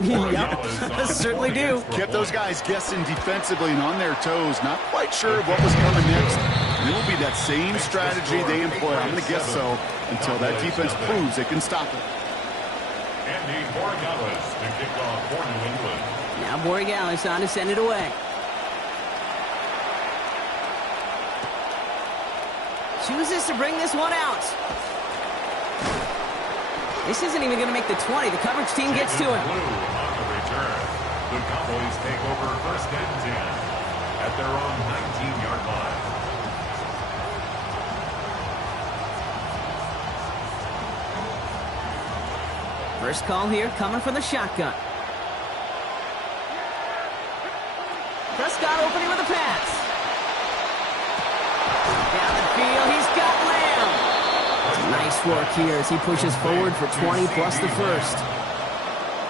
Yep, certainly do. Kept those guys guessing defensively and on their toes, not quite sure of what was coming next. And it will be that same strategy they employ, I'm going to guess so, until that defense proves they can stop it. Andy Borregales to kick off for New England. Now Borregales on to send it away. Chooses to bring this one out. This isn't even going to make the 20. The coverage team gets to him. Blue on the return. The Cowboys take over first and 10 at their own 19-yard line. First call here coming from the shotgun. Prescott opening with a pass. Down the field, he's got Lamb. Nice work here as he pushes forward for 20 plus the first.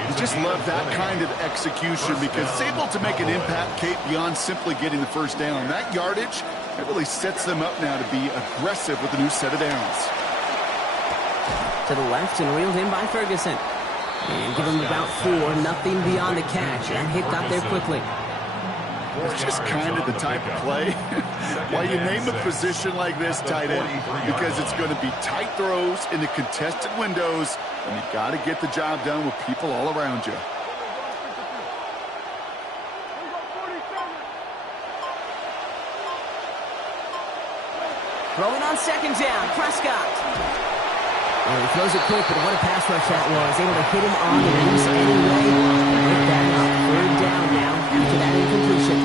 You just love that kind of execution because it's able to make an impact, Kate, beyond simply getting the first down. That yardage, it really sets them up now to be aggressive with a new set of downs. To the left and reeled in by Ferguson. And give him about 4, nothing beyond the catch. And hit got there quickly. It's just kind of the type of play. Why you name a position like this tight end? Because it's going to be tight throws into contested windows, and you got to get the job done with people all around you. Throwing on second down, Prescott. Oh, he throws it quick, but what a pass rush that was. Able to hit him on the loose anyway. Pick that up. Third down now after that incompletion.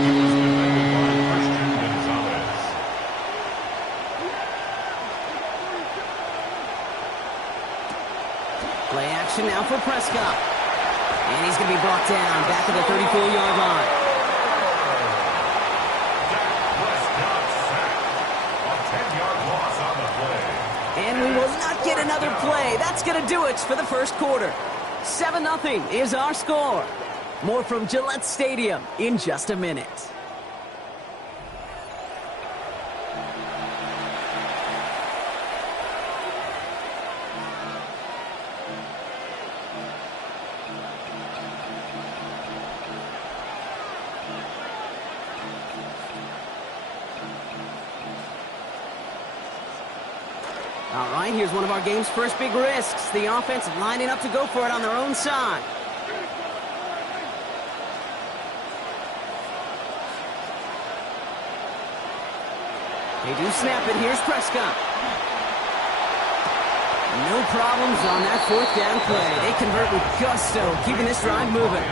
Play action now for Prescott. And he's going to be brought down back at the 34-yard line. And we will not get another play. That's going to do it for the first quarter. 7-0 is our score. More from Gillette Stadium in just a minute. All right, here's one of our game's first big risks. The offense lining up to go for it on their own side. They do snap it. Here's Prescott. No problems on that fourth down play. They convert with gusto, keeping this drive moving.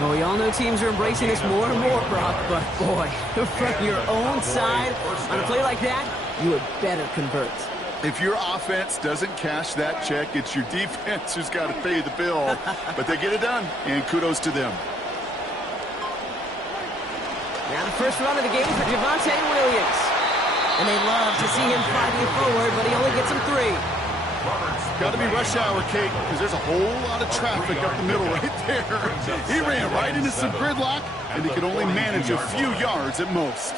Well, we all know teams are embracing this more and more, Brock, but boy, from your own side, on a play like that, you had better convert. If your offense doesn't cash that check, it's your defense who's got to pay the bill. But they get it done, and kudos to them. Now the first run of the game for Javonte Williams. And they love to see him fighting forward, but he only gets him 3. Got to be rush hour, Kate, because there's a whole lot of traffic up the middle right there. He ran right into some gridlock, and he could only manage a few yards at most.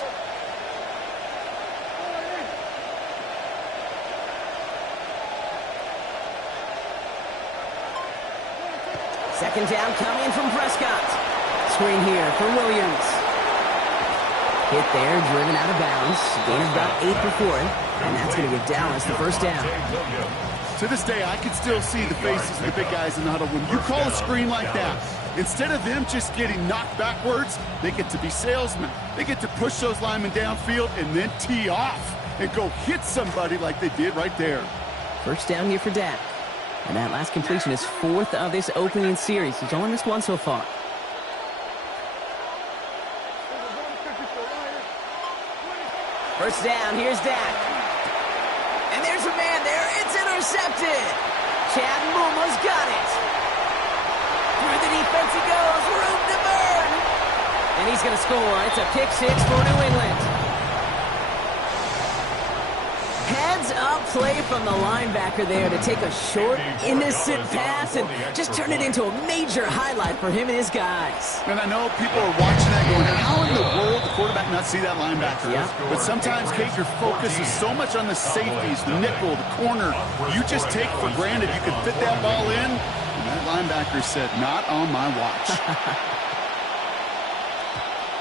Second down coming from Prescott. Screen here for Williams. Hit there, driven out of bounds. Gain of about 8 before it. And that's going to give Dallas the first down. To this day, I can still see the faces of the big guys in the huddle. When you call a screen like that, instead of them just getting knocked backwards, they get to be salesmen. They get to push those linemen downfield and then tee off and go hit somebody like they did right there. First down here for Dak. And that last completion is 4th of this opening series. He's only missed 1 so far. First down, here's Dak. And there's a man there. It's intercepted. Chad Muma's got it. Through the defense he goes. Room to burn. And he's going to score. It's a pick 6 for New England. Heads-up play from the linebacker there to take a short, innocent pass and just turn it into a major highlight for him and his guys. And I know people are watching that going, how in the world the quarterback not see that linebacker? Yeah. But sometimes, Kate, your focus is so much on the safeties, the nickel, the corner. You just take for granted you can fit that ball in. That linebacker said, not on my watch.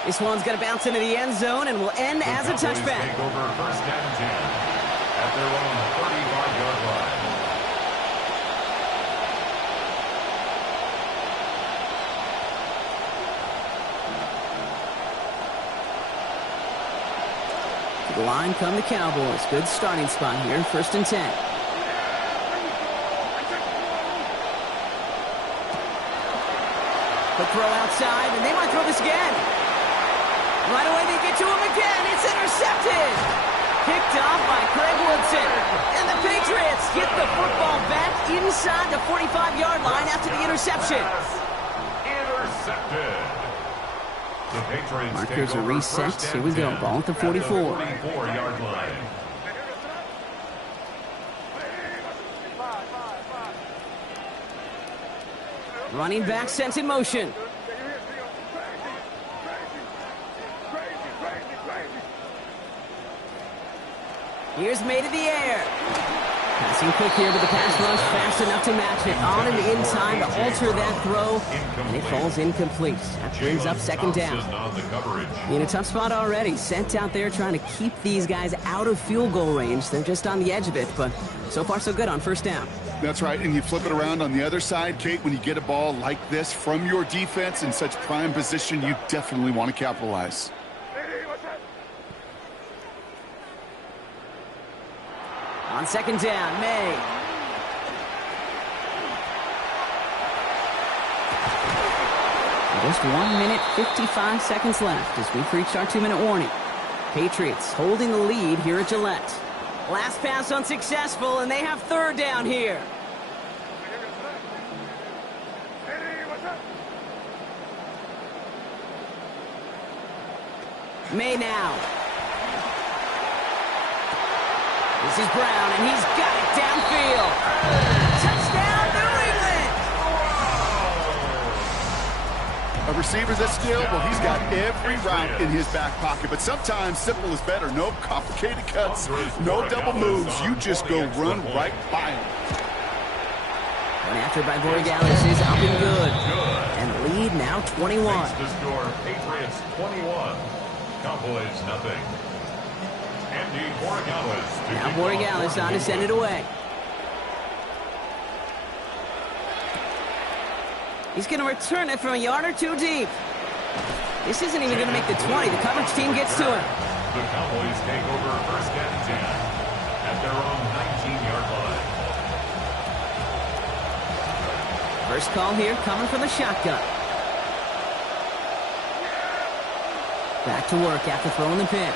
This one's going to bounce into the end zone and will end as a touchback. Take over first and 10 at their own 35-yard line. To the line come the Cowboys. Good starting spot here, first and 10. Quick throw outside, and they might throw this again. Right away, they get to him again. It's intercepted. Picked off by Craig Woodson. And the Patriots get the football back inside the 45-yard line after the interception. Intercepted. The Patriots Markers take are over reset. first Here we and go. 10 Ball at the at their 44. 44-yard line. Running back sent in motion. Here's made in the air. Passing quick here, but the pass rush fast enough to match it. On and in time to alter that throw, and it falls incomplete. That brings up second down. In a tough spot already. Sent out there trying to keep these guys out of field goal range. They're just on the edge of it, but so far so good on first down. That's right, and you flip it around on the other side, Kate, when you get a ball like this from your defense in such prime position, you definitely want to capitalize. On second down, May. Just 1 minute, 55 seconds left as we've reached our 2-minute warning. Patriots holding the lead here at Gillette. Last pass unsuccessful, and they have third down here. May now. This is Brown, and he's got it downfield. Touchdown, New England! A receiver that's skilled, well, he's got every route in his back pocket, but sometimes simple is better. No complicated cuts, no double moves. You just go run right by him. One after by Borregales is up and good. And the lead now 21. Makes the score Patriots 21, Cowboys nothing. Andy Borregales. Now Borregales on to send it away. He's going to return it from a yard or two deep. This isn't even going to make the 20. The coverage team gets to him. The Cowboys take over first and 10 at their own 19-yard line. First call here coming from the shotgun. Back to work after throwing the pick.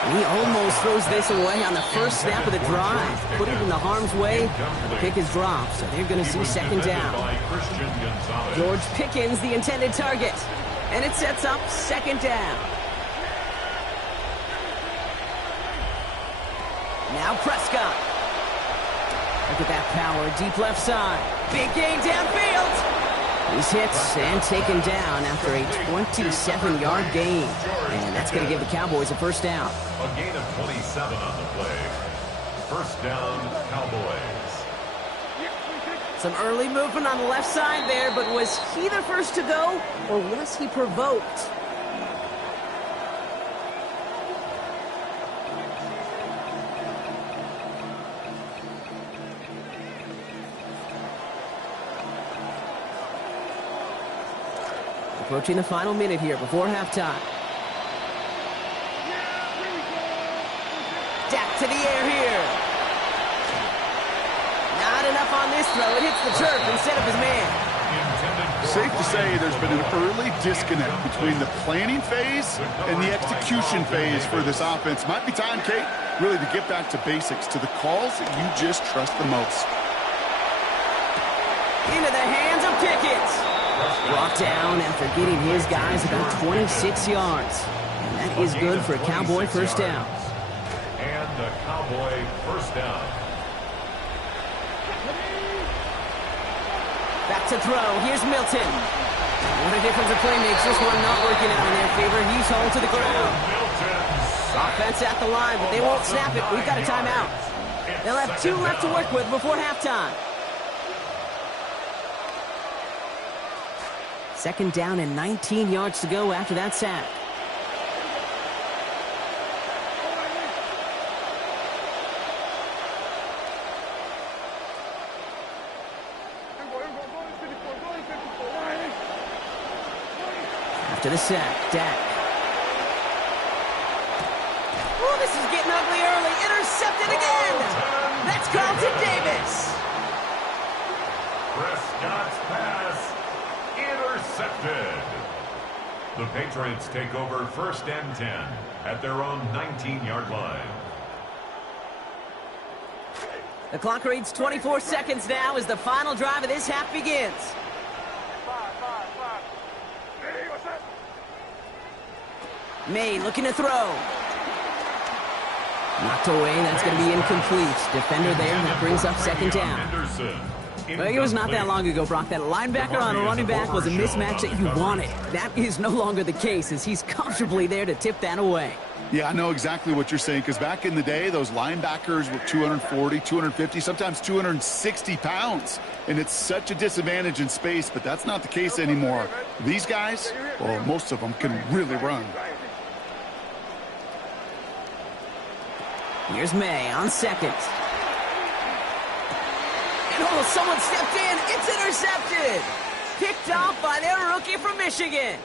He almost throws this away on the first snap of the drive. Put it in the harm's way. The pick is dropped, so they're going to see second down. George Pickens, the intended target. And it sets up second down. Now Prescott. Look at that power, deep left side. Big gain downfield. He's hit and taken down after a 27-yard gain. And that's going to give the Cowboys a first down. A gain of 27 on the play. First down, Cowboys. Some early movement on the left side there, but was he the first to go, or was he provoked? Approaching the final minute here before halftime. Dak to the air here. Not enough on this throw. It hits the turf instead of his man. Safe to say there's been an early disconnect between the planning phase and the execution phase for this offense. Might be time, Kate, really to get back to basics, to the calls that you just trust the most. Into the hands of Pickens. Brought down after getting his guys about 26 yards. And that is good for a Cowboy first down. And a Cowboy first down. Back to throw. Here's Milton. What a difference a play makes. This one not working out in their favor. He's hauled to the ground. Offense at the line, but they won't snap it. We've got a timeout. They'll have 2 left to work with before halftime. Second down and 19 yards to go after that sack. After the sack, Dak. Oh, this is getting ugly early. Intercepted again. That's Carlton Davis. Prescott's pass intercepted. The Patriots take over 1st and 10 at their own 19-yard line. The clock reads 24 seconds now as the final drive of this half begins. May looking to throw. Knocked away. That's going to be incomplete. Defender there. That brings up second down. Well, it was not that long ago, Brock, that linebacker on a running back was a mismatch that you wanted. That is no longer the case as he's comfortably there to tip that away. Yeah, I know exactly what you're saying, because back in the day, those linebackers were 240, 250, sometimes 260 pounds. And it's such a disadvantage in space, but that's not the case anymore. These guys, well, most of them can really run. Here's May on second. And oh, someone stepped in. It's intercepted. Picked off by their rookie from Michigan.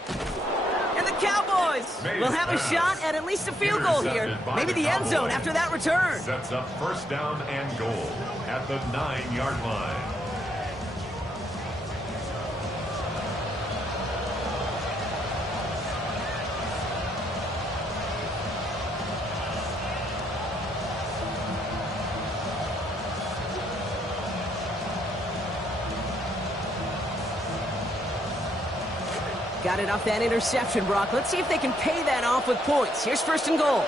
And the Cowboys will have a shot at least a field goal here. Maybe the end zone after that return. Sets up 1st down and goal at the 9-yard line. Got it off that interception, Brock. Let's see if they can pay that off with points. Here's 1st and goal.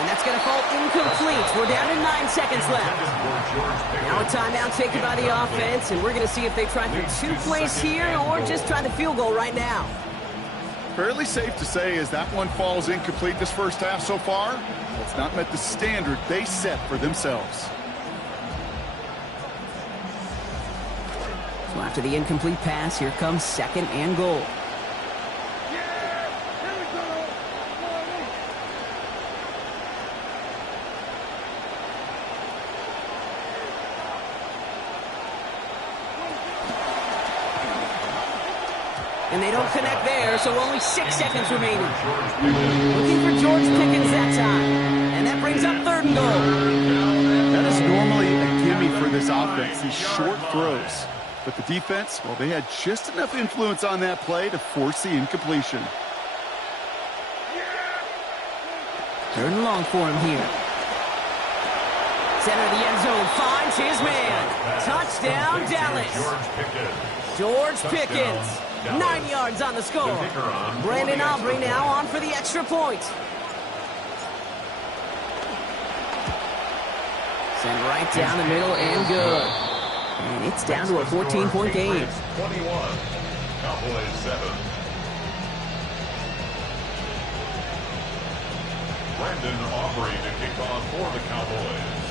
And that's going to fall incomplete. We're down to 9 seconds left. Now a timeout taken by the offense, and we're going to see if they try for 2 plays here or just try the field goal right now. Fairly safe to say as that one falls incomplete this first half so far, it's not met the standard they set for themselves. So after the incomplete pass, here comes 2nd and goal. And they don't connect there, so only 6 seconds remaining. Looking for George Pickens that time. And that brings up 3rd and goal. That is normally a gimme for this offense, these short throws. But the defense, well, they had just enough influence on that play to force the incompletion. 3rd and long for him here. Center of the end zone finds his man. Touchdown, Dallas. George Pickens. 9 yards on the score. Brandon Aubrey now on for the extra point. Send right down the middle and good. And it's down to a 14-point game. 21. Cowboys 7. Brandon Aubrey to kick off for the Cowboys.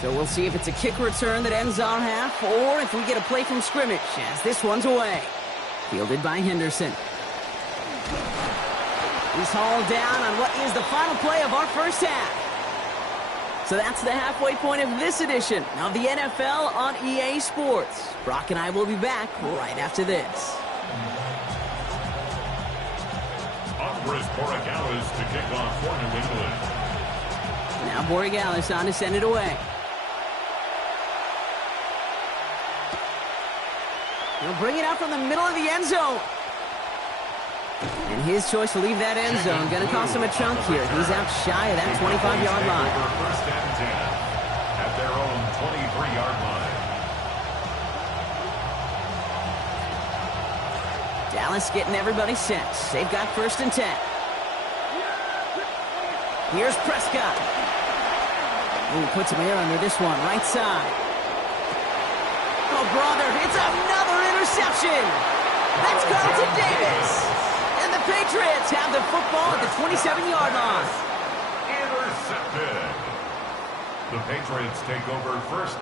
So we'll see if it's a kick return that ends our half or if we get a play from scrimmage as this one's away. Fielded by Henderson. He's hauled down on what is the final play of our first half. So that's the halfway point of this edition of the NFL on EA Sports. Brock and I will be back right after this. Andres Borregales to kick off for New England. Now Borregales on to send it away. He'll bring it out from the middle of the end zone. And his choice to leave that end zone going to cost him a chunk here. He's out shy of that 25-yard line. First and 10 at their own 23-yard line. Dallas getting everybody set. They've got 1st and 10. Here's Prescott. Ooh, puts some air under this one, right side. Oh, brother, it's another interception. That's Carlton Davis. And the Patriots have the football at the 27-yard line. Intercepted. The Patriots take over first.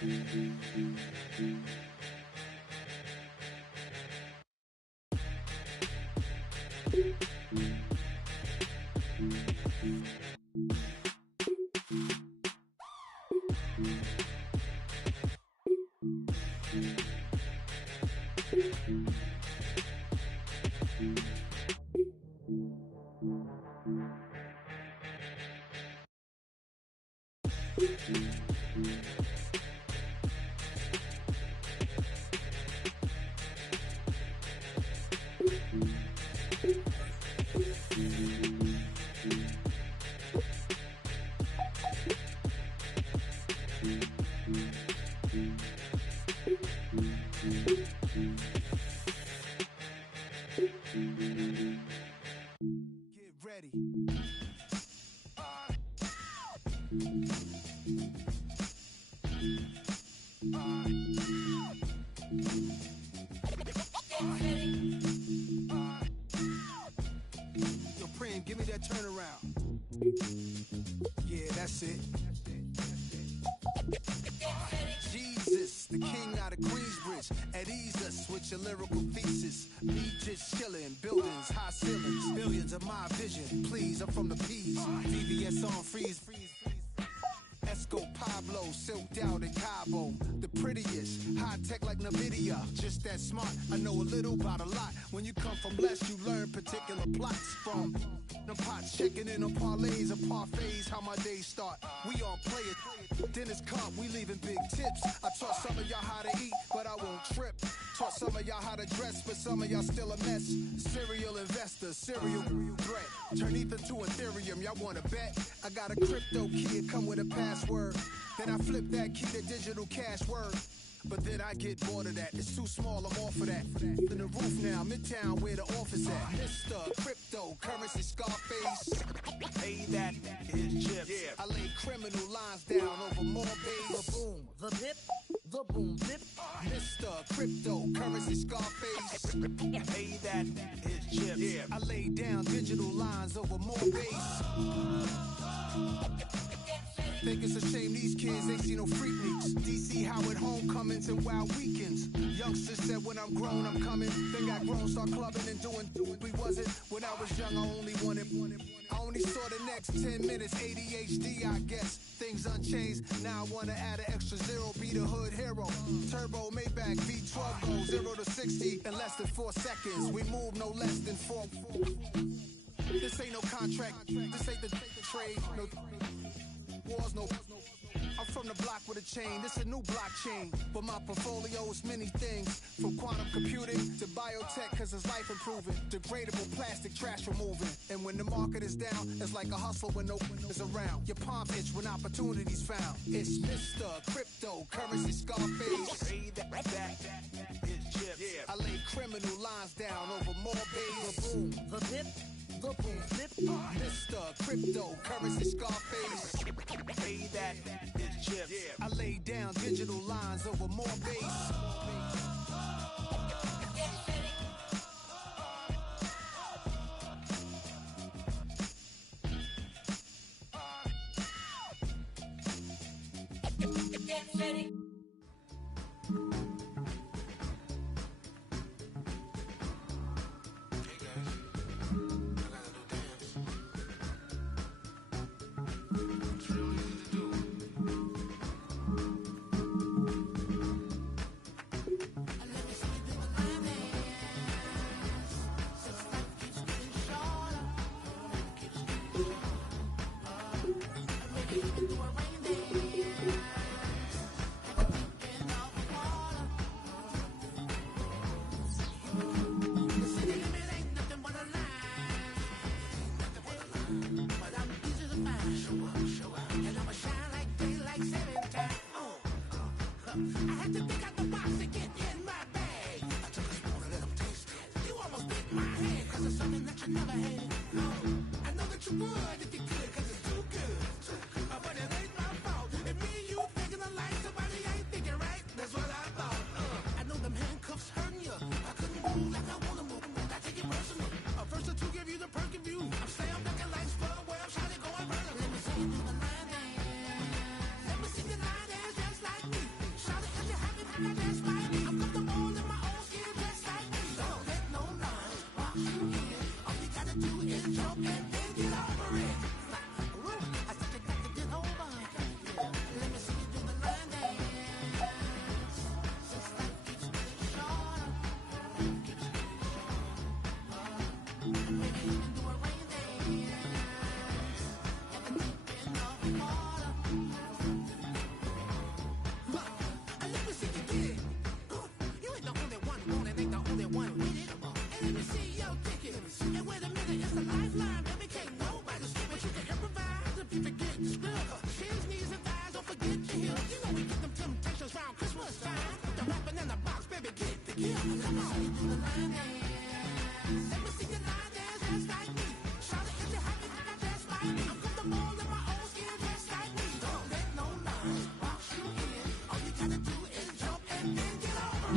Get ready. Yo, Prim, give me that turnaround. Yeah, that's it. Jesus, the king out of Queensbridge. At ease us with your lyrical thesis. Me just chillin', buildings, high ceilings, billions of my vision. Please, I'm from the P's. VVS on freeze. Esco Pablo, silked out in Cabo. The prettiest, high tech like NVIDIA. Just that smart, I know a little about a lot. When you come from less, you learn particular plots from the pots, checking in on parlays and parfaits. How my days start, we all play it. Dinner's cup, we leaving big tips. I taught some of y'all how to eat, but I won't trip. Taught some of y'all how to dress, but some of y'all still a mess. Serial investor, serial threat. Turn ether to Ethereum, y'all wanna bet? I got a crypto key, it come with a password. Then I flip that key to digital cash word. But then I get bored of that, it's too small, I'm off of that. In the roof now, Midtown where the office at. Mr. Cryptocurrency Scarface. Hey, that is chips. Yeah. I lay criminal lines down over more bass. The boom, the bip, the boom, bip. Mr. Cryptocurrency Scarface. Hey, that is chips. Yeah. I lay down digital lines over more bass. Think it's a shame these kids ain't see no freakniks. DC Howard homecomings and wild weekends. Youngsters said when I'm grown I'm coming. Then got grown, start clubbing and doing we wasn't. When I was young I only wanted. I only saw the next 10 minutes. ADHD I guess. Things unchanged. Now I wanna add an extra zero. Be the hood hero. Turbo Maybach V12 go 0 to 60 in less than 4 seconds. We move no less than 4. This ain't no contract. This ain't the trade. No wars, no. I'm from the block with a chain. This a new blockchain, but my portfolio is many things, from quantum computing to biotech, cause it's life improving. Degradable plastic trash removing. And when the market is down, it's like a hustle when no one is around. Your palm itch when opportunity's found. It's Mr. Cryptocurrency Scarface. Hey, that is chips. Yeah. I lay criminal lines down over more bass. The boom, the bip, the boom, bip. Mr. Cryptocurrency Scarface. Hey, that is chips. Yeah. I lay down digital lines over more bass. Get ready.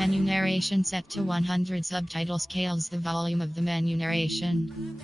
Menu narration set to 100. Subtitle scales the volume of the menu narration.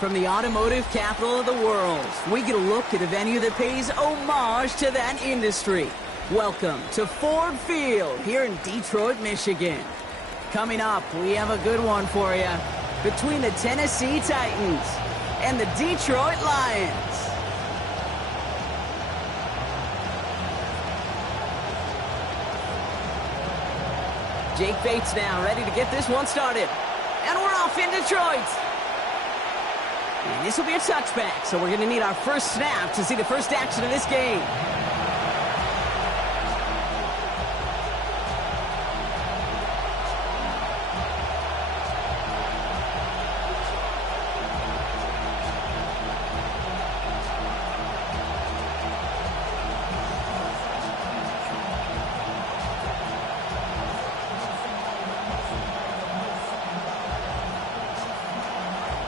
From the automotive capital of the world, we get a look at a venue that pays homage to that industry. Welcome to Ford Field here in Detroit, Michigan. Coming up, we have a good one for you between the Tennessee Titans and the Detroit Lions. Jake Bates now ready to get this one started. And we're off in Detroit. And this will be a touchback, so we're going to need our first snap to see the first action of this game.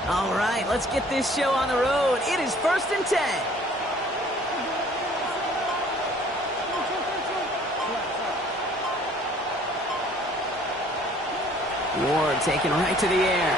All right, let's get this show on the road. It is 1st and 10. Ward taken right to the air.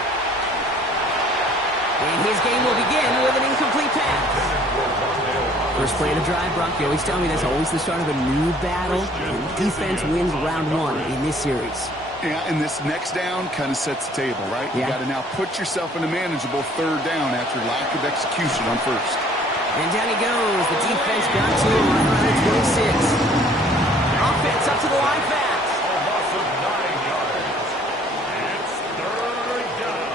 And his game will begin with an incomplete pass. First play of the drive, Brock. You always tell me that's always the start of a new battle. And defense wins round one in this series. Yeah, and this next down kind of sets the table, right? You got to now put yourself in a manageable 3rd down after lack of execution on 1st. And down he goes. The defense got to him right around the 26. Offense up to the line fast. A loss of 9 yards. It's 3rd down.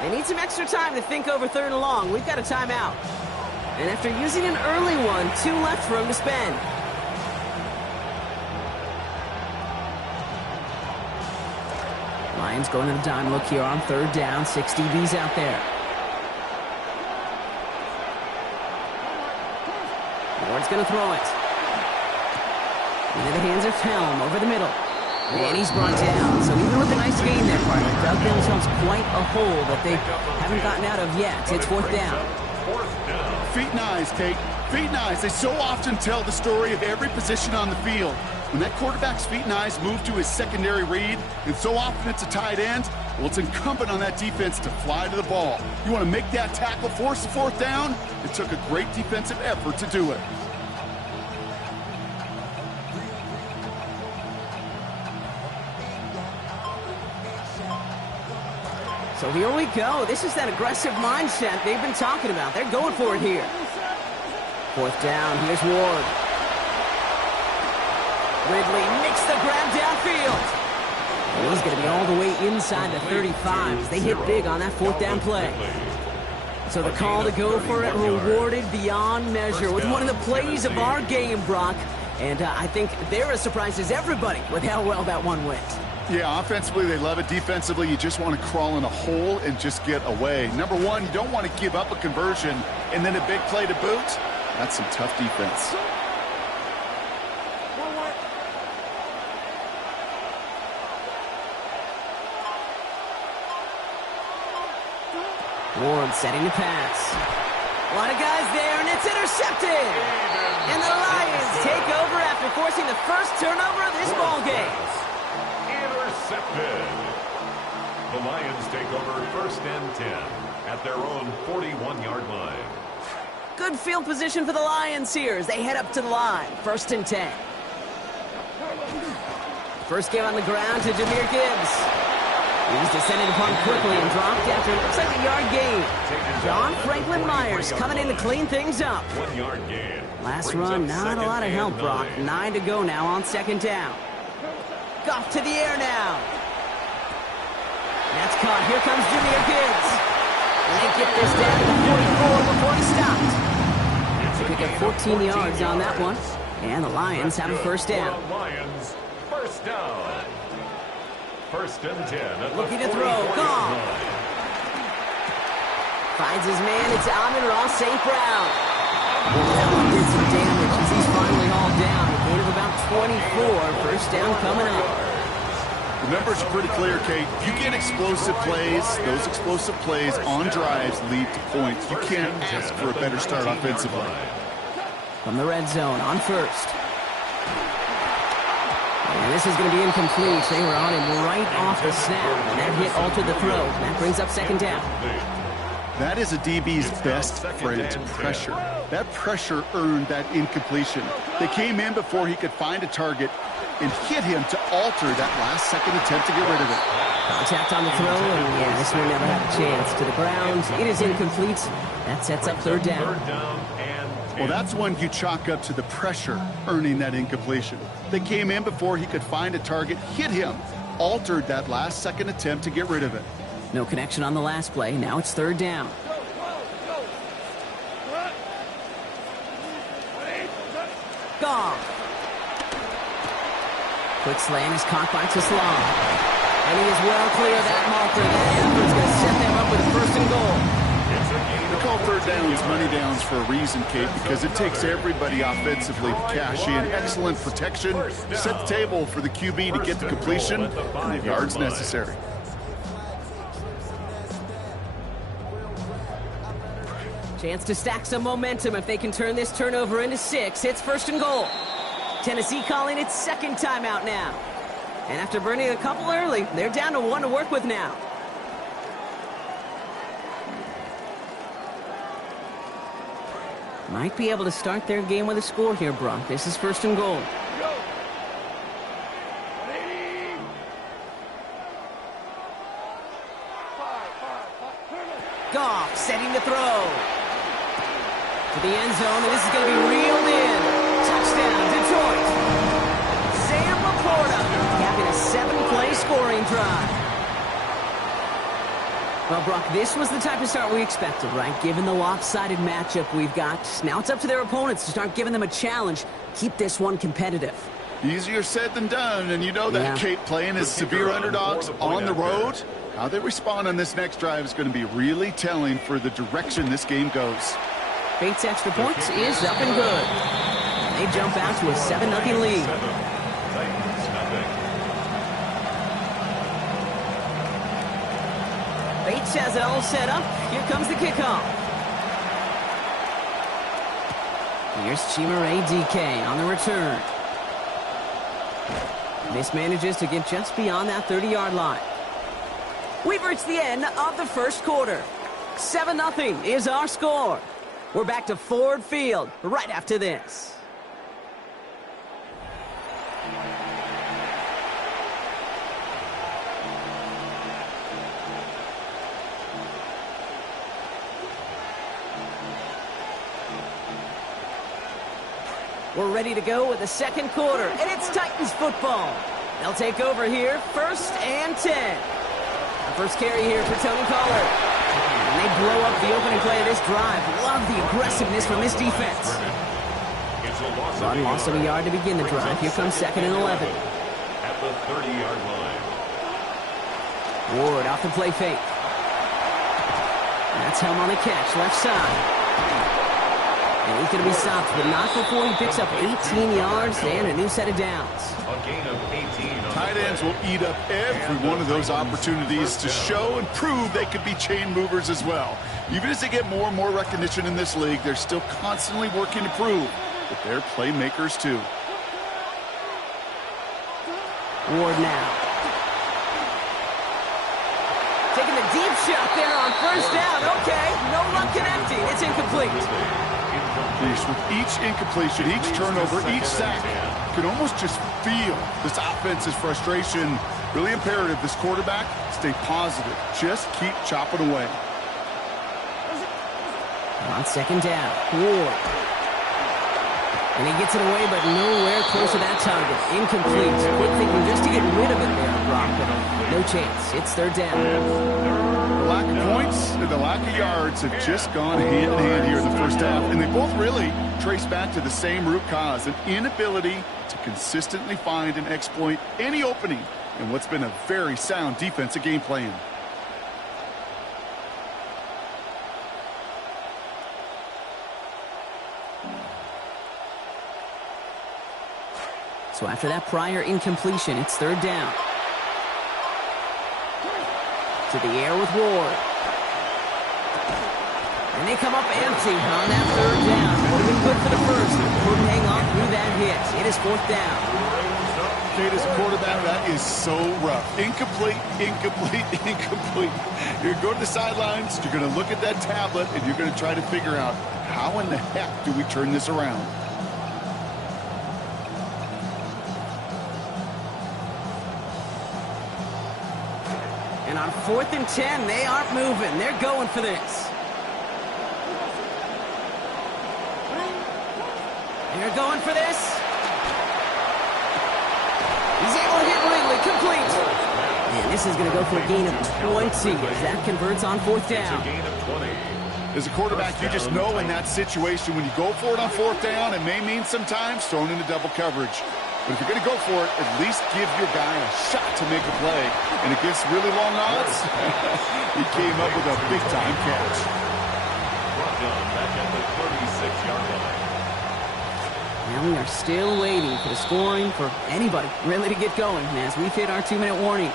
They need some extra time to think over 3rd and long. We've got a timeout. And after using an early one, 2 left for him to spend. Lions going to the dime look here on 3rd down. 6 DBs out there. Ward's going to throw it. Into the hands of Helm over the middle. And he's brought down. So even with a nice gain there, partner, dug themselves quite a hole that they haven't gotten out of yet. It's 4th down. Feet and eyes, Kate. Feet and eyes. They so often tell the story of every position on the field. When that quarterback's feet and eyes move to his secondary read, and so often it's a tight end, well, it's incumbent on that defense to fly to the ball. You want to make that tackle, force the 4th down? It took a great defensive effort to do it. So here we go. This is that aggressive mindset they've been talking about. They're going for it here. Fourth down. Here's Ward. Ridley makes the grab downfield. And he's going to be all the way inside the 35. They hit big on that fourth down play. So the call to go for it rewarded beyond measure with one of the plays of our game, Brock. And I think they're as surprised as everybody with how well that one went. Yeah, offensively, they love it. Defensively, you just want to crawl in a hole and just get away. Number one, you don't want to give up a conversion and then a big play to boot. That's some tough defense. Ward setting the pass. A lot of guys there, and it's intercepted. And the Lions take over after forcing the first turnover of this ball game. Intercepted. The Lions take over first and 10 at their own 41-yard line. Good field position for the Lions here as they head up to the line. First and 10. First game on the ground to Jahmyr Gibbs. He was descended upon quickly and dropped after it looks like a yard gain. John Franklin Myers coming in to clean things up. 1 yard gain. Last run, not a lot of help, Brock. 9 to go now on second down. Goff to the air now. That's caught. Here comes Jahmyr Gibbs. And they get this down to the 44 before he stopped. They pick up 14 yards on that one. And the Lions have a first down. Lions, first down. First and 10 at Looking the to throw. Goff. Finds his man. It's Amon-Ra St. Brown. That one did some damage as he's finally hauled down. A gain of about 24. First down coming up. The numbers are pretty clear, Kate. You get explosive plays. Those explosive plays on drives lead to points. You can't ask for a better start offensively. From the red zone on first. And this is going to be incomplete. They were on him right off the snap. And that hit altered the throw. That brings up second down. That is a DB's best friend, pressure. That pressure earned that incompletion. They came in before he could find a target and hit him to alter that last-second attempt to get rid of it. Contact on the throw, and yeah, this one never had a chance. To the ground, it is incomplete. That sets up third down. Well, that's when you chalk up to the pressure earning that incompletion. They came in before he could find a target, hit him, altered that last-second attempt to get rid of it. No connection on the last play. Now it's third down. Goff. Quick slant is caught by Teslam. And he is well clear of that marker. That effort's going to set them up with a first and goal. They call third downs money downs for a reason, Kate, because it takes everybody offensively to cash in. Excellent protection, set the table for the QB to get the completion and the yards necessary. Chance to stack some momentum if they can turn this turnover into 6. It's first and goal. Tennessee calling its second timeout now. And after burning a couple early, they're down to 1 to work with now. Might be able to start their game with a score here, Brock. This is first and goal. Goff setting the throw. To the end zone, and this is going to be reeled in. Touchdown, Detroit. Sam Laporta having a 7-play scoring drive. Well, Brock, this was the type of start we expected, right? Given the lopsided matchup we've got. Now it's up to their opponents to start giving them a challenge. Keep this one competitive. Easier said than done, and you know that, Yeah. Kate, playing as severe underdogs on the road. How they respond on this next drive is going to be really telling for the direction this game goes. Bates' extra points is up and good. They jump out to a 7-0 lead. Bates has it all set up. Here comes the kickoff. Here's Chimere DK on the return. This manages to get just beyond that 30-yard line. We've reached the end of the first quarter. 7-0 is our score. We're back to Ford Field right after this. We're ready to go with the second quarter, and it's Titans football. They'll take over here, 1st and 10. The first carry here for Tony Pollard. And they blow up the opening play of this drive. Love the aggressiveness from this defense. Run loss of a yard to begin the drive. Here comes 2nd and 11. At the 30-yard line. Ward off the play fake. That's Helm on the catch, left side. And he's going to be stopped, but not before he picks up 18 yards and a new set of downs. A gain of 18. Tight ends will eat up every one of those opportunities to show and prove they could be chain movers as well. Even as they get more and more recognition in this league, they're still constantly working to prove that they're playmakers too. Ward now. Taking the deep shot there on 1st down. Okay, no luck connecting. It's incomplete. With each incompletion, each turnover, each sack, you can almost just feel this offense's frustration. Really imperative this quarterback stay positive. Just keep chopping away. On 2nd down, Ward. And he gets it away, but nowhere close to that target. Incomplete. Quick thinking just to get rid of it there, Brock, but no chance. It's 3rd down. The lack of points and the lack of yards have just gone hand in hand here in the first half, and they both really trace back to the same root cause, an inability to consistently find and exploit any opening in what's been a very sound defensive game plan. So after that prior incompletion, it's 3rd down. To the air with Ward. And they come up empty on that 3rd down. Would have been good for the first. Couldn't hang on through that hit. It is 4th down. Kate, as a quarterback, that is so rough. Incomplete, incomplete, incomplete. You're going to the sidelines, you're going to look at that tablet, and you're going to try to figure out how in the heck do we turn this around. And on 4th and 10, they aren't moving. They're going for this. They're going for this. He's able to hit Ridley. Complete. And this is going to go for a gain of 20 as that converts on 4th down. As a quarterback, you just know in that situation when you go for it on 4th down, it may mean sometimes thrown into double coverage. But if you're going to go for it, at least give your guy a shot to make a play. And against really long odds, he came up with a big-time catch. Brought down back at the 36-yard line. Now we are still waiting for the scoring for anybody really to get going as we've hit our 2-minute warning.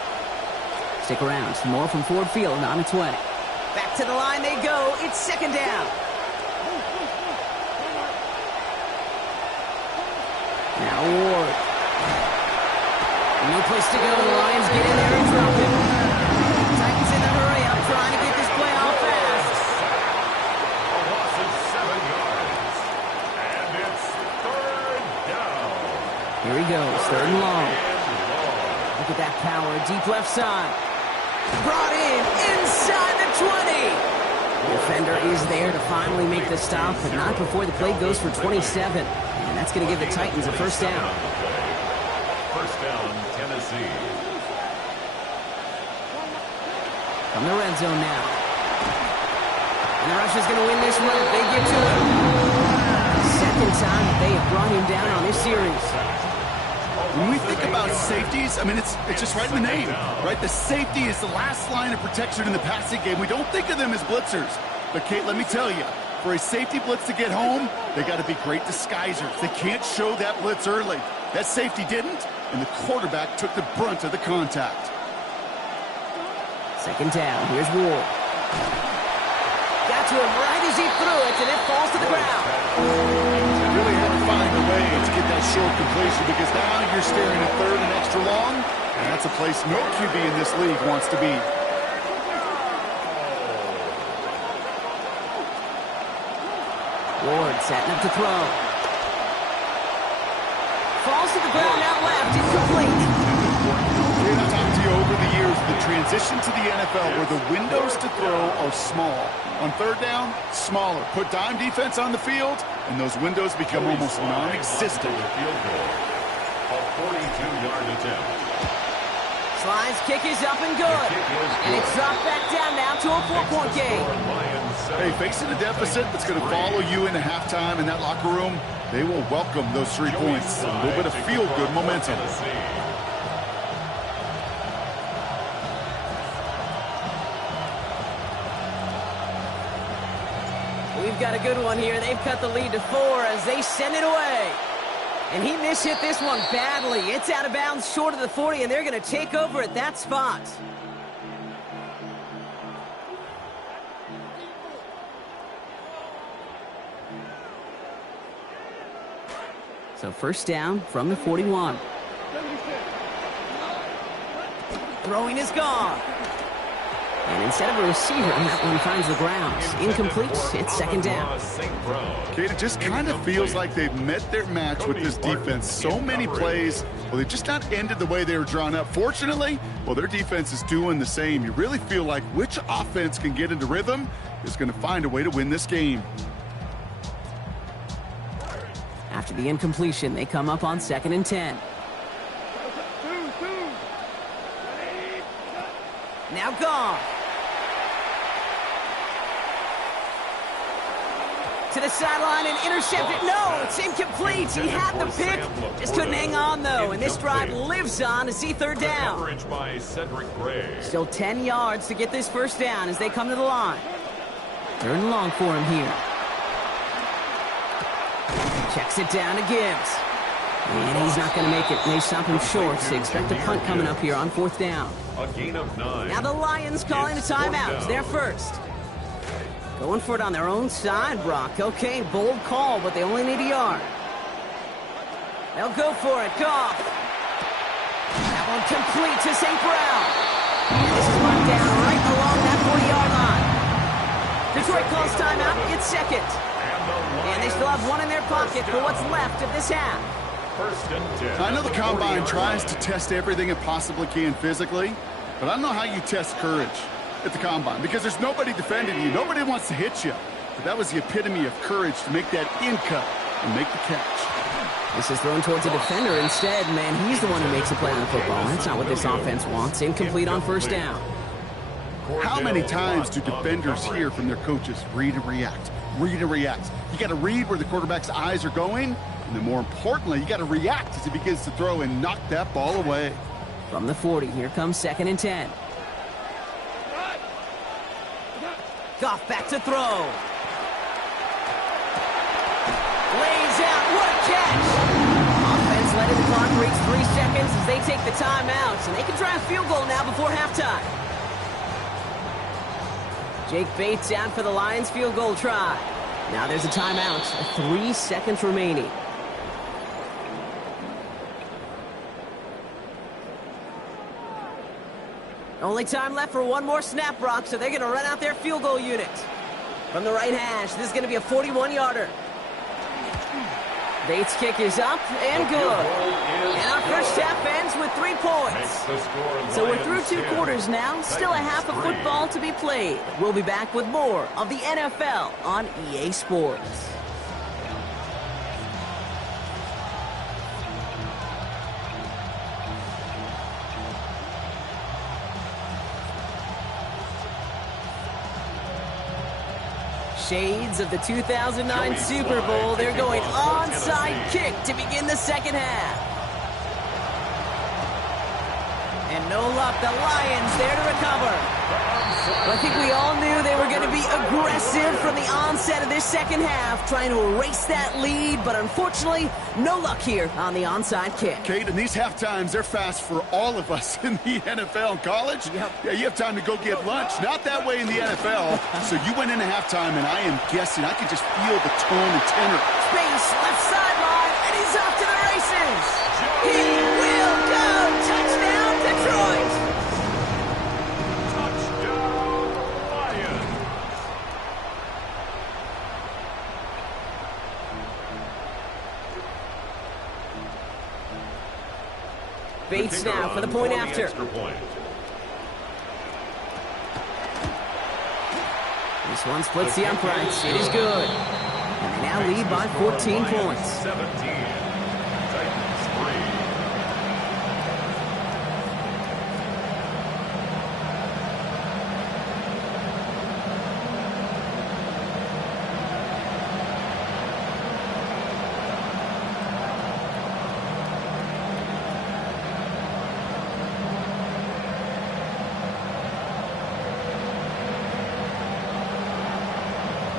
Stick around. Some more from Ford Field on its way. Back to the line they go. It's 2nd down. Now Ward. No place to go. The Lions get in there and drop it. Titans in the hurry up, trying to get this play off fast. A loss of 7 yards. And it's 3rd down. Here he goes, 3rd and long. Look at that power, deep left side. Brought in, inside the 20. The defender is there to finally make the stop, but not before the play goes for 27. And that's going to give the Titans a 1st down. 1st down, Tennessee. From the red zone now. And the Rush is going to win this one if they get to him. 2nd time that they have brought him down on this series. When we think about safeties, I mean, it's just right in the name, right? The safety is the last line of protection in the passing game. We don't think of them as blitzers. But, Kate, let me tell you, for a safety blitz to get home, they got to be great disguisers. They can't show that blitz early. That safety didn't, and the quarterback took the brunt of the contact. 2nd down. Here's Ward. Got to him right as he threw it, and it falls to the ground. They really had to find a way to get that short completion because now you're staring at 3rd and extra long, and that's a place no QB in this league wants to be. Ward setting up to throw. Falls to the ground out left. Incomplete. I've talked to you over the years of the transition transition to the NFL where the windows to throw are small. On third down, smaller. Put dime defense on the field, and those windows become almost non-existent. Field goal. A 42-yard attempt. Slide's kick is up and good. And it's dropped back down now to a 4-point game. Hey, facing a deficit that's going to follow you into halftime in that locker room, they will welcome those 3 points. A little bit of feel-good momentum. We've got a good one here. They've cut the lead to 4 as they send it away. And he mishit this one badly. It's out of bounds short of the 40, and they're going to take over at that spot. So first down from the 41. Throwing is gone. And instead of a receiver, that one finds the ground. Incomplete. It's second down. Kate, it just kind of feels like they've met their match with this defense. So many plays, well, they've just not ended the way they were drawn up. Fortunately, well, their defense is doing the same. You really feel like which offense can get into rhythm is going to find a way to win this game. After the incompletion, they come up on 2nd and 10. Now gone. To the sideline and intercepted. No, it's incomplete. He had the pick. Just couldn't hang on, though. And this drive lives on to see third down. Still 10 yards to get this first down as they come to the line. Third and long for him here. Checks it down to Gibbs. And he's not going to make it. They stop him short, so expect a punt coming up here on 4th down. A gain of 9. Now the Lions calling a timeout. They're first. Going for it on their own side, Brock. Okay, bold call, but they only need a yard. They'll go for it. Goff. That one complete to St. Brown. And this is run down right along that 40-yard line. Detroit calls timeout. It's second. And they still have one in their pocket for what's left of this half. First and 10. I know the Combine tries to test everything it possibly can physically, but I don't know how you test courage at the Combine because there's nobody defending you. Nobody wants to hit you. But that was the epitome of courage to make that in cut and make the catch. This is thrown towards a defender instead. Man, he's the one who makes the play on the football. That's not what this offense wants. Incomplete on first down. How many times do defenders hear from their coaches, read and react, read and react? You got to read where the quarterback's eyes are going, and then more importantly, you got to react as he begins to throw and knock that ball away. From the 40, here comes 2nd and 10. Goff back to throw. Lays out, what a catch! Offense letting the clock reach 3 seconds as they take the timeouts, and they can try a field goal now before halftime. Jake Bates out for the Lions field goal try. Now there's a timeout, 3 seconds remaining. Only time left for one more snap, Brock, so they're going to run out their field goal unit. From the right hash, this is going to be a 41-yarder. Bates' kick is up and good. And our first half ends with 3 points. So we're through 2 quarters now. Still a half of football to be played. We'll be back with more of the NFL on EA Sports. Shades of the 2009 Super Bowl. They're going onside kick to begin the second half. And no luck, the Lions there to recover. But I think we all knew they were going to be aggressive from the onset of this second half, trying to erase that lead, but unfortunately, no luck here on the onside kick. Kate, and these half times, they're fast for all of us in the NFL and college. Yep. Yeah, you have time to go get lunch. Not that way in the NFL. So you went into halftime, and I am guessing, I could just feel the tone and tenor. Space, left sideline, and he's off to the races. He will go. Touchdown, Detroit. Bates now for the point after. This one splits the uprights. It is good. And they now lead by 14 points. 17. Titans 3.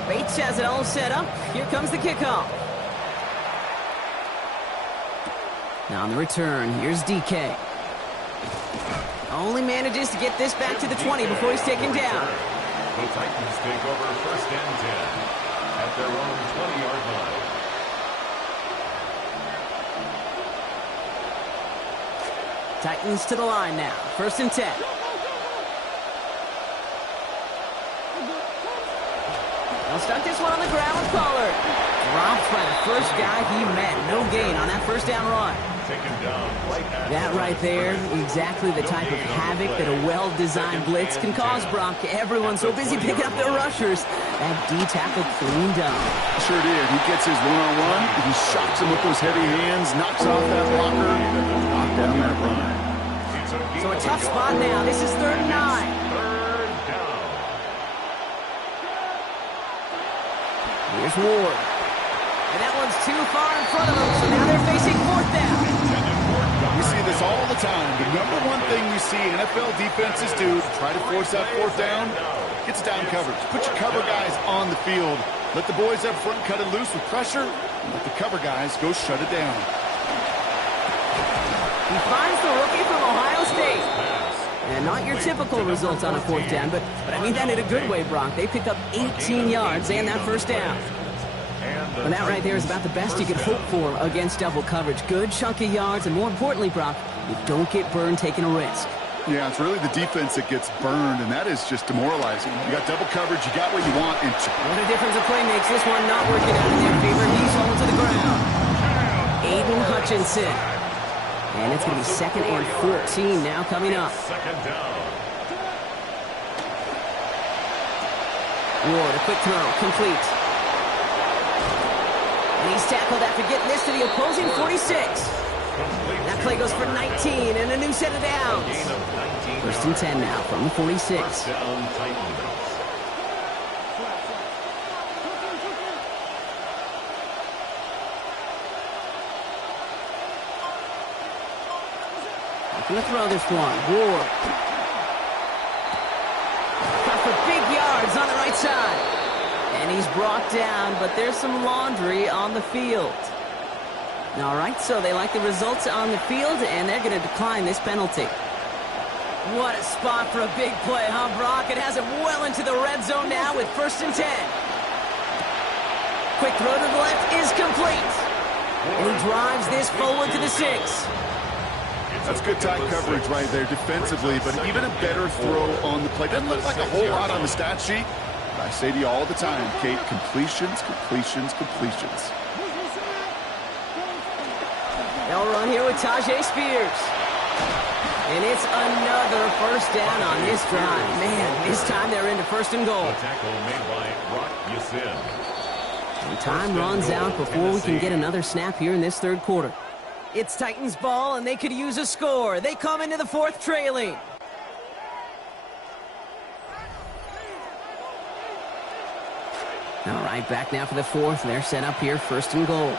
Bates has it all set up. Here comes the kickoff. Now on the return, here's DK. Only manages to get this back to the 20 before he's taken down. The Titans take over 1st and 10 at their own 20-yard line. Titans to the line now. 1st and 10. They'll stuck this one on the ground with Pollard. Dropped by the first guy he met. No gain on that 1st down run. Taken down right at That right there, exactly the type of havoc that a well-designed blitz can cause, Brock. Everyone's so busy picking up their rushers. That D tackle cleaned up. Sure did. He gets his one-on-one. He shocks him with those heavy hands, knocks off that blocker, knock down that run. So a tough spot now. This is 3rd and 9. 3rd down. Here's Ward. And that one's too far in front of them, so now they're facing 4th down. We see this all the time. The number one thing we see NFL defenses do to try to force that 4th down, gets down coverage. Put your cover guys on the field. Let the boys up front cut it loose with pressure, and let the cover guys go shut it down. He finds the rookie from Ohio State. And not your typical results on a 4th down, but I mean that in a good way, Brock. They picked up 18 yards and that 1st down. And that right there is about the best you could hope for against double coverage. Good chunky yards, and more importantly, Brock, you don't get burned taking a risk. Yeah, it's really the defense that gets burned, and that is just demoralizing. You got double coverage, you got what you want. And what a difference a play makes. This one not working out in their favor. He's falling to the ground. Aiden Hutchinson. And it's going to be 2nd and 14 now coming up. 2nd down. Ward, a quick throw, complete. And he's tackled after getting this to the opposing 46. That play goes for 19 and a new set of downs. 1st and 10 now from the 46. First down, Titans. Going to throw this one. Ward. Got for big yards on the right side. And he's brought down, but there's some laundry on the field. All right, so they like the results on the field, and they're going to decline this penalty. What a spot for a big play, huh, Brock? It has it well into the red zone now with 1st and 10. Quick throw to the left is complete. And he drives this forward to the 6. that's good tight coverage right there defensively, but even a better throw on the play. Doesn't look like a whole lot on the stat sheet. I say to you all the time, Kate, completions, completions, completions. They'll run here with Tyjae Spears. And it's another 1st down on this drive. Man, this time they're into 1st and goal. The tackle made by Brock Yasin. And time runs out before we can get another snap here in this 3rd quarter. It's Titans ball, and they could use a score. They come into the 4th trailing. All right, back now for the 4th. They're set up here, 1st and goal.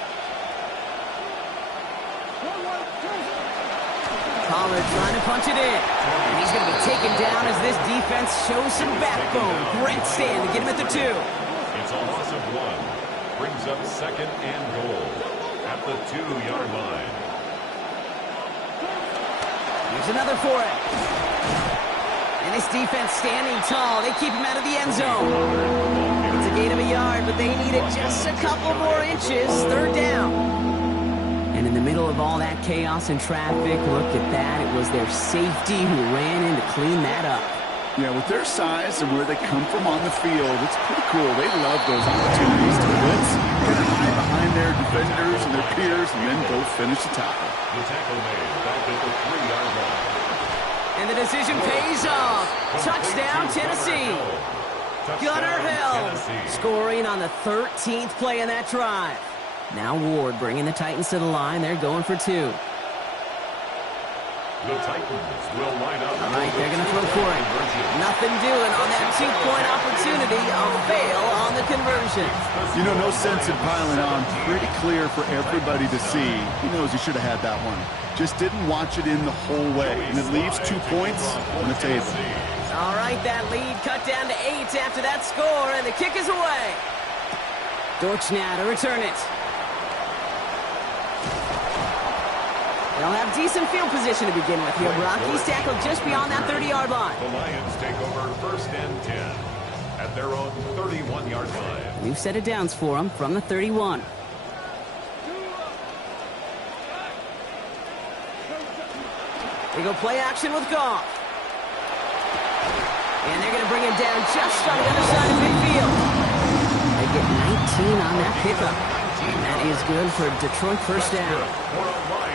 Pollard trying to punch it in. And he's going to be taken down as this defense shows some backbone. Great stand to get him at the 2. It's a loss of 1. Brings up 2nd and goal at the 2-yard line. Here's another for it. And this defense standing tall. They keep him out of the end zone. It's a gain of a yard, but they needed just a couple more inches. 3rd down. And in the middle of all that chaos and traffic, look at that. It was their safety who ran in to clean that up. Yeah, with their size and where they come from on the field, it's pretty cool. They love those opportunities to blitz, kind of hide behind their defenders and their peers, and then go finish the tackle. The tackle made back at the 3-yard line. And the decision pays off. Touchdown, Tennessee. Gunnar Hill Tennessee. scoring on the 13th play in that drive. Now Ward bringing the Titans to the line. They're going for 2. The Titans will line up. All right, they're going to throw for it. Nothing doing on that 2-point opportunity. A fail on the conversion. You know, no sense in piling on. Pretty clear for everybody to see. He knows he should have had that one. Just didn't watch it in the whole way. And it leaves 2 points on the table. All right, that lead cut down to 8 after that score, and the kick is away. Dortch now to return it. They'll have decent field position to begin with here, Brock. He's tackled just beyond that 30-yard line. The Lions take over 1st and 10 at their own 31-yard line. We've set it downs for him from the 31. They go play action with Goff. And they're going to bring him down just on the other side of midfield. They get 19 on that pickup. And that is good for Detroit 1st down.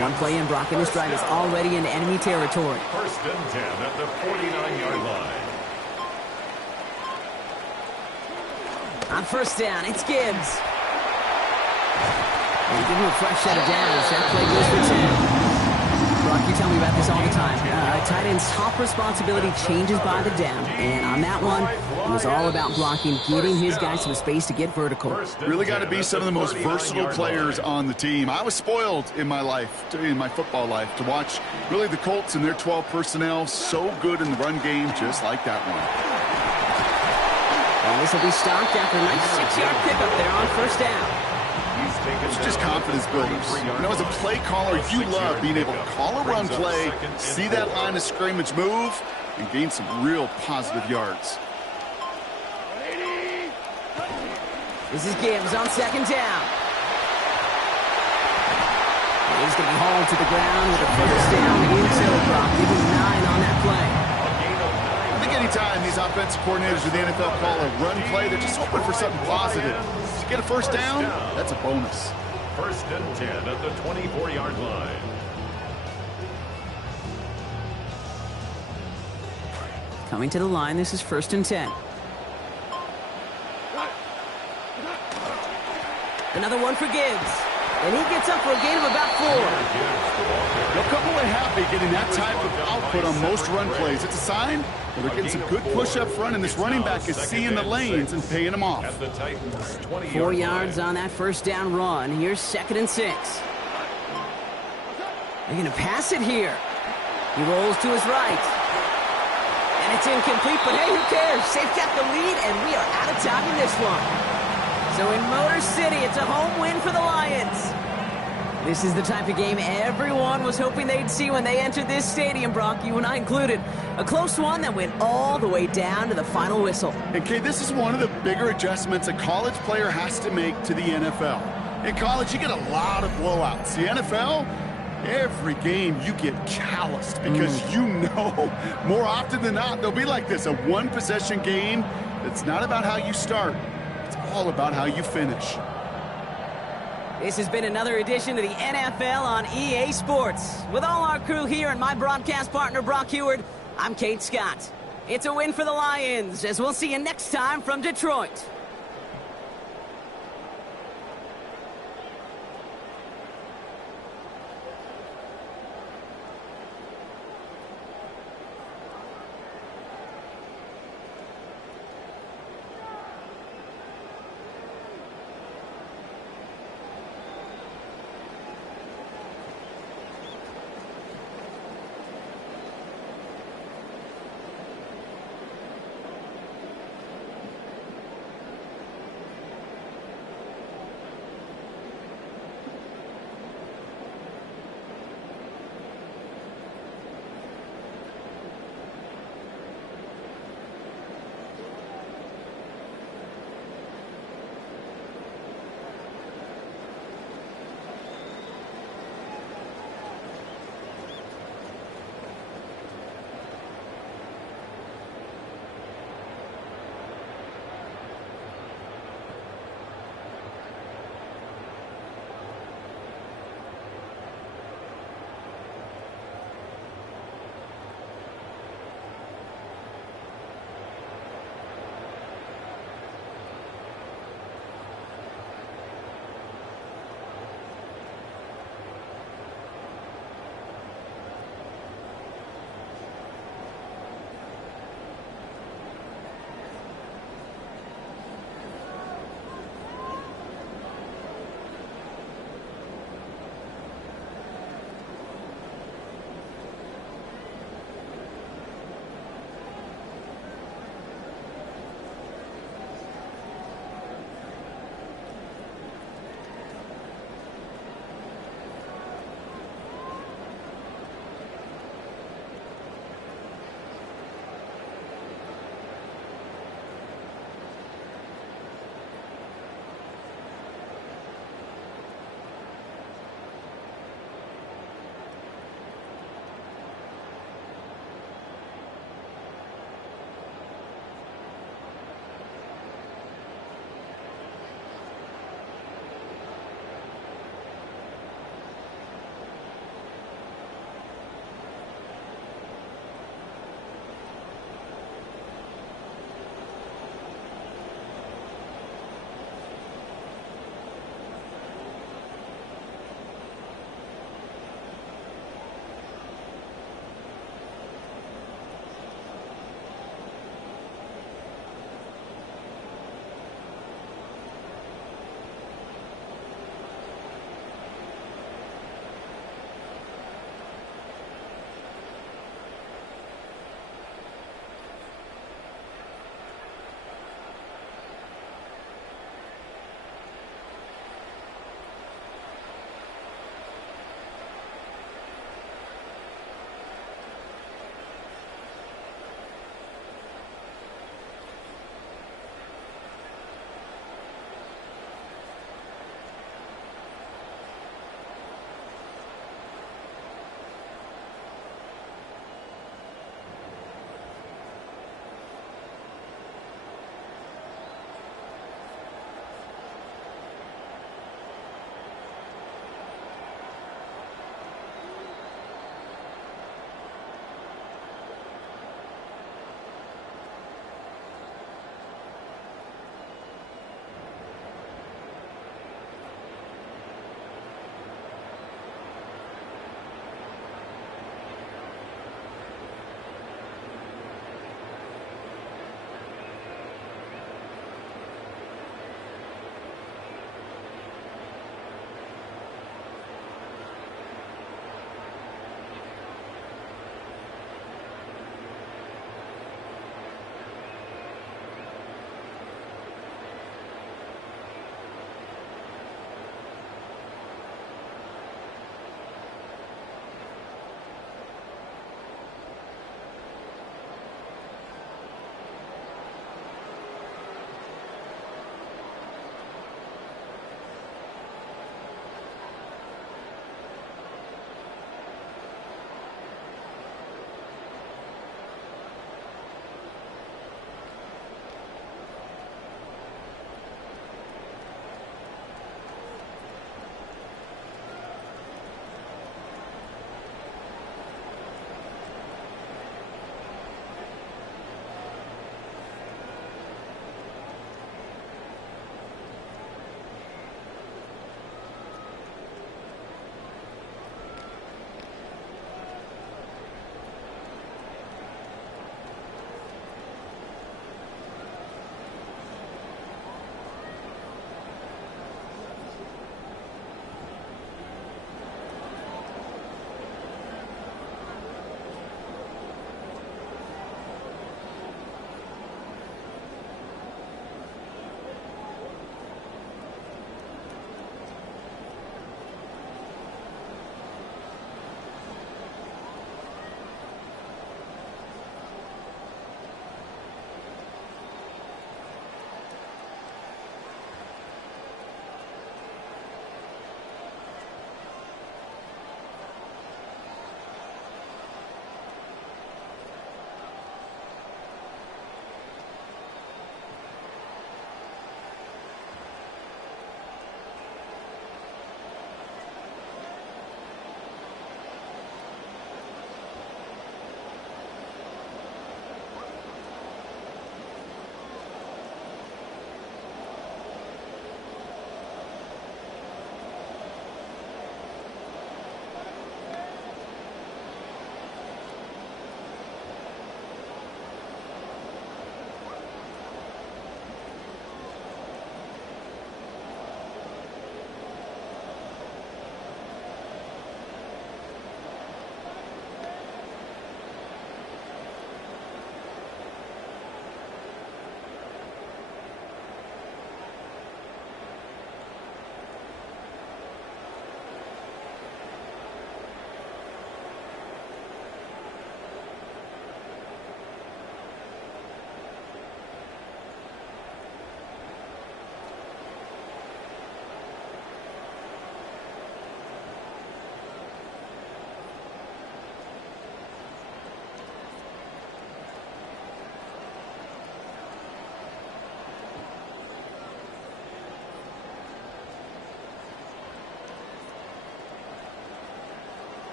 One play in, Brock, and this drive is already in enemy territory. 1st and 10 at the 49-yard line. On 1st down, it's Gibbs. And give him a fresh set of downs. That play goes for 10. Brock, you tell me about this all the time. Tight end's top responsibility changes by the down. And on that one, it was all about blocking, getting his guys some space to get vertical. Really got to be some of the most versatile players on the team. I was spoiled in my life, in my football life, to watch really the Colts and their 12 personnel so good in the run game, just like that one. And this will be stopped after a nice 6-yard pickup there on 1st down. It's just confidence builders. You know, as a play caller, you love being able to call a run play, see that line of scrimmage move, and gain some real positive yards. This is Gibbs on 2nd down. And he's going to be hauled to the ground with a 1st down until Brock. Give him 9 on that play. I think anytime these offensive coordinators in the NFL call a run play, they're just hoping for something positive. To get a 1st down, that's a bonus. 1st and 10 at the 24-yard line. Coming to the line, this is 1st and 10. Another one for Gibbs. And he gets up for a gain of about 4. They'll come away happy getting that type of output on most run plays. It's a sign that they're getting some good push up front, and this running back is seeing the lanes and paying them off. 4 yards on that 1st down run. Here's 2nd and 6. They're going to pass it here. He rolls to his right. And it's incomplete, but hey, who cares? They've got the lead, and we are out of time in this one. So in Motor City, it's a home win for the Lions. This is the type of game everyone was hoping they'd see when they entered this stadium, Brock, you and I included. A close one that went all the way down to the final whistle. And Kay, this is one of the bigger adjustments a college player has to make to the NFL. In college, you get a lot of blowouts. The NFL, every game you get calloused because you know more often than not they'll be like this, a one-possession game that's not about how you start. It's all about how you finish. This has been another edition of the NFL on EA Sports. With all our crew here and my broadcast partner, Brock Huard, I'm Kate Scott. It's a win for the Lions, as we'll see you next time from Detroit.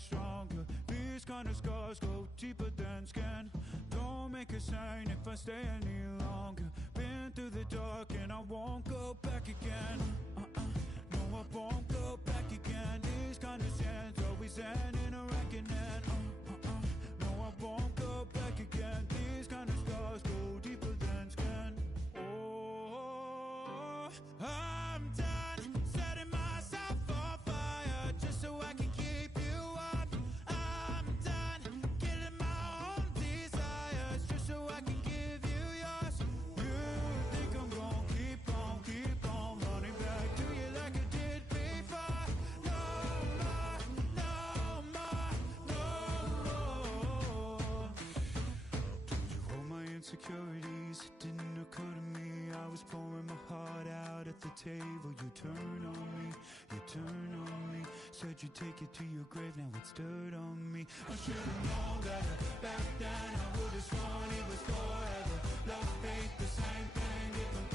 back stronger. These kind of scars go deeper than skin. Don't make a sign if I stay any longer. Been through the dark and I won't go back again. No, I won't go back again. These kind of sins always end in a reckoning. No, I won't go back again. These kind of scars go deeper than skin. Oh, I'm done setting myself on fire just so I can keep you up. I'm done killing my own desires just so I can give you yours. You think I'm gonna keep on running back to you like I did before? No more, no more, no more. Told you all my insecurities, it didn't occur to me. I was pouring my heart out at the table. You turn on me, you turn on me. Said you'd take it to your grave, now it's dirt on me. I should've known better back then. I would've sworn it was forever. Love, hate, the same thing, different